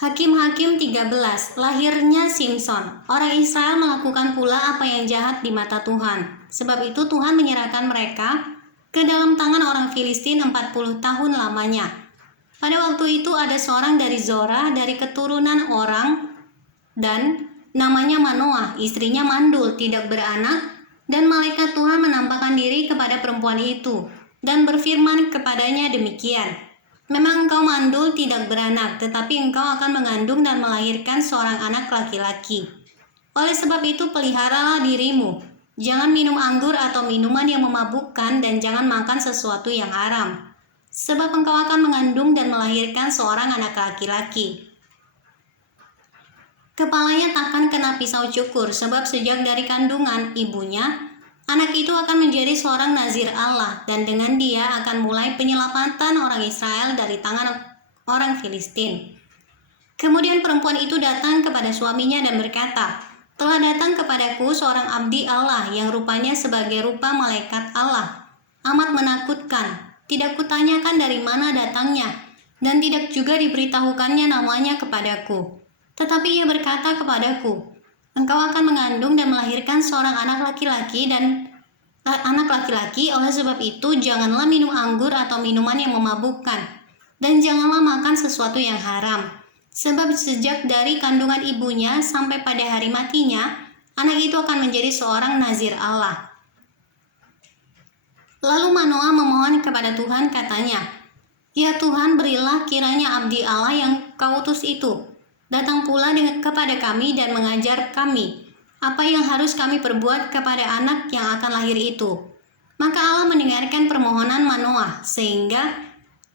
Hakim-Hakim 13, lahirnya Simson. Orang Israel melakukan pula apa yang jahat di mata Tuhan. Sebab itu Tuhan menyerahkan mereka ke dalam tangan orang Filistin 40 tahun lamanya. Pada waktu itu ada seorang dari Zorah dari keturunan orang dan namanya Manoah, istrinya mandul, tidak beranak, dan malaikat Tuhan menampakkan diri kepada perempuan itu dan berfirman kepadanya demikian. Memang engkau mandul tidak beranak, tetapi engkau akan mengandung dan melahirkan seorang anak laki-laki. Oleh sebab itu peliharalah dirimu. Jangan minum anggur atau minuman yang memabukkan dan jangan makan sesuatu yang haram. Sebab engkau akan mengandung dan melahirkan seorang anak laki-laki. Kepalanya takkan kena pisau cukur, sebab sejak dari kandungan ibunya, anak itu akan menjadi seorang nazir Allah, dan dengan dia akan mulai penyelamatan orang Israel dari tangan orang Filistin. Kemudian perempuan itu datang kepada suaminya dan berkata, telah datang kepadaku seorang abdi Allah yang rupanya sebagai rupa malaikat Allah. Amat menakutkan, tidak kutanyakan dari mana datangnya, dan tidak juga diberitahukannya namanya kepadaku. Tetapi ia berkata kepadaku, engkau akan mengandung dan melahirkan seorang anak laki-laki oleh sebab itu janganlah minum anggur atau minuman yang memabukkan, dan janganlah makan sesuatu yang haram. Sebab sejak dari kandungan ibunya sampai pada hari matinya, anak itu akan menjadi seorang nazir Allah. Lalu Manoah memohon kepada Tuhan katanya, ya Tuhan, berilah kiranya abdi Allah yang kau utus itu datang pula kepada kami dan mengajar kami apa yang harus kami perbuat kepada anak yang akan lahir itu. Maka Allah mendengarkan permohonan Manoah, sehingga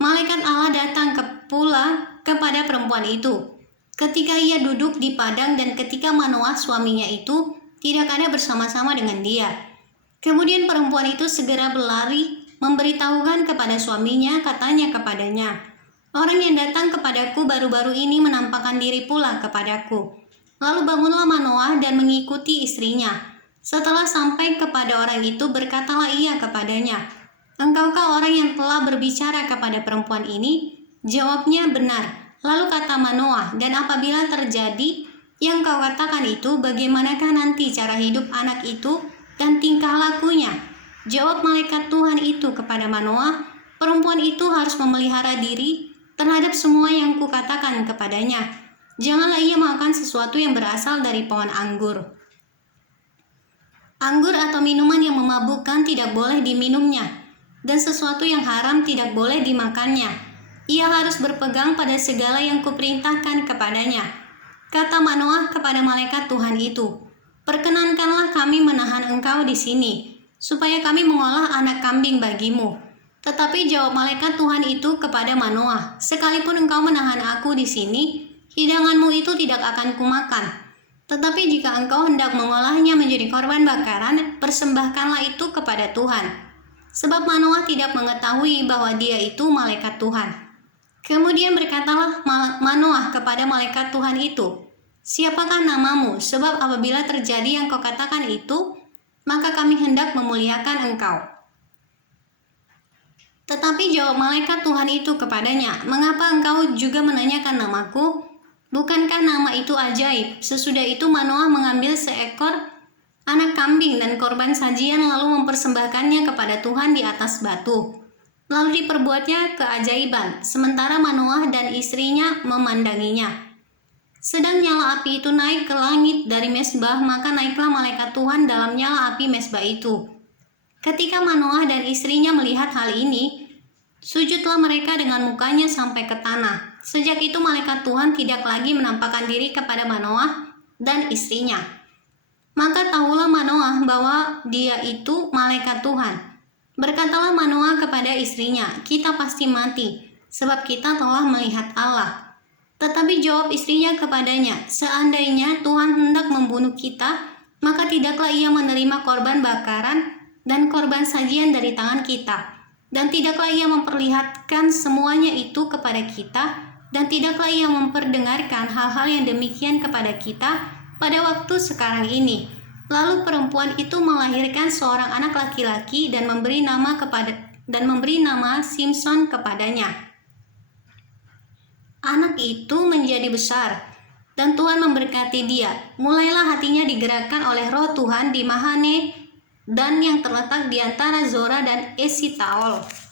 malaikat Allah datang pula kepada perempuan itu ketika ia duduk di padang dan ketika Manoah suaminya itu tidak ada bersama-sama dengan dia. Kemudian perempuan itu segera berlari memberitahukan kepada suaminya, katanya kepadanya, orang yang datang kepadaku baru-baru ini menampakkan diri pula kepadaku. Lalu bangunlah Manoah dan mengikuti istrinya. Setelah sampai kepada orang itu, berkatalah ia kepadanya, engkaukah orang yang telah berbicara kepada perempuan ini? Jawabnya, benar. Lalu kata Manoah, dan apabila terjadi yang kau katakan itu, bagaimanakah nanti cara hidup anak itu dan tingkah lakunya? Jawab malaikat Tuhan itu kepada Manoah, perempuan itu harus memelihara diri terhadap semua yang kukatakan kepadanya. Janganlah ia makan sesuatu yang berasal dari pohon anggur. Anggur atau minuman yang memabukkan tidak boleh diminumnya, dan sesuatu yang haram tidak boleh dimakannya. Ia harus berpegang pada segala yang kuperintahkan kepadanya. Kata Manoah kepada malaikat Tuhan itu, perkenankanlah kami menahan engkau di sini, supaya kami mengolah anak kambing bagimu. Tetapi jawab malaikat Tuhan itu kepada Manoah, sekalipun engkau menahan aku di sini, hidanganmu itu tidak akan kumakan. Tetapi jika engkau hendak mengolahnya menjadi korban bakaran, persembahkanlah itu kepada Tuhan. Sebab Manoah tidak mengetahui bahwa dia itu malaikat Tuhan. Kemudian berkatalah Manoah kepada malaikat Tuhan itu, siapakah namamu? Sebab apabila terjadi yang kau katakan itu, maka kami hendak memuliakan engkau. Tetapi jawab malaikat Tuhan itu kepadanya, mengapa engkau juga menanyakan namaku? Bukankah nama itu ajaib? Sesudah itu Manoah mengambil seekor anak kambing dan korban sajian lalu mempersembahkannya kepada Tuhan di atas batu. Lalu diperbuatnya keajaiban, sementara Manoah dan istrinya memandanginya. Sedang nyala api itu naik ke langit dari mezbah, maka naiklah malaikat Tuhan dalam nyala api mezbah itu. Ketika Manoah dan istrinya melihat hal ini, sujudlah mereka dengan mukanya sampai ke tanah. Sejak itu malaikat Tuhan tidak lagi menampakkan diri kepada Manoah dan istrinya. Maka tahulah Manoah bahwa dia itu malaikat Tuhan. Berkatalah Manoah kepada istrinya, kita pasti mati, sebab kita telah melihat Allah. Tetapi jawab istrinya kepadanya, seandainya Tuhan hendak membunuh kita, maka tidaklah ia menerima korban bakaran dan korban sajian dari tangan kita, dan tidaklah ia memperlihatkan semuanya itu kepada kita, dan tidaklah ia memperdengarkan hal-hal yang demikian kepada kita pada waktu sekarang ini. Lalu perempuan itu melahirkan seorang anak laki-laki dan memberi nama Simson kepadanya. anak itu menjadi besar, dan Tuhan memberkati dia. Mulailah hatinya digerakkan oleh roh Tuhan di Mahane dan yang terletak di antara Zora dan Esitaol.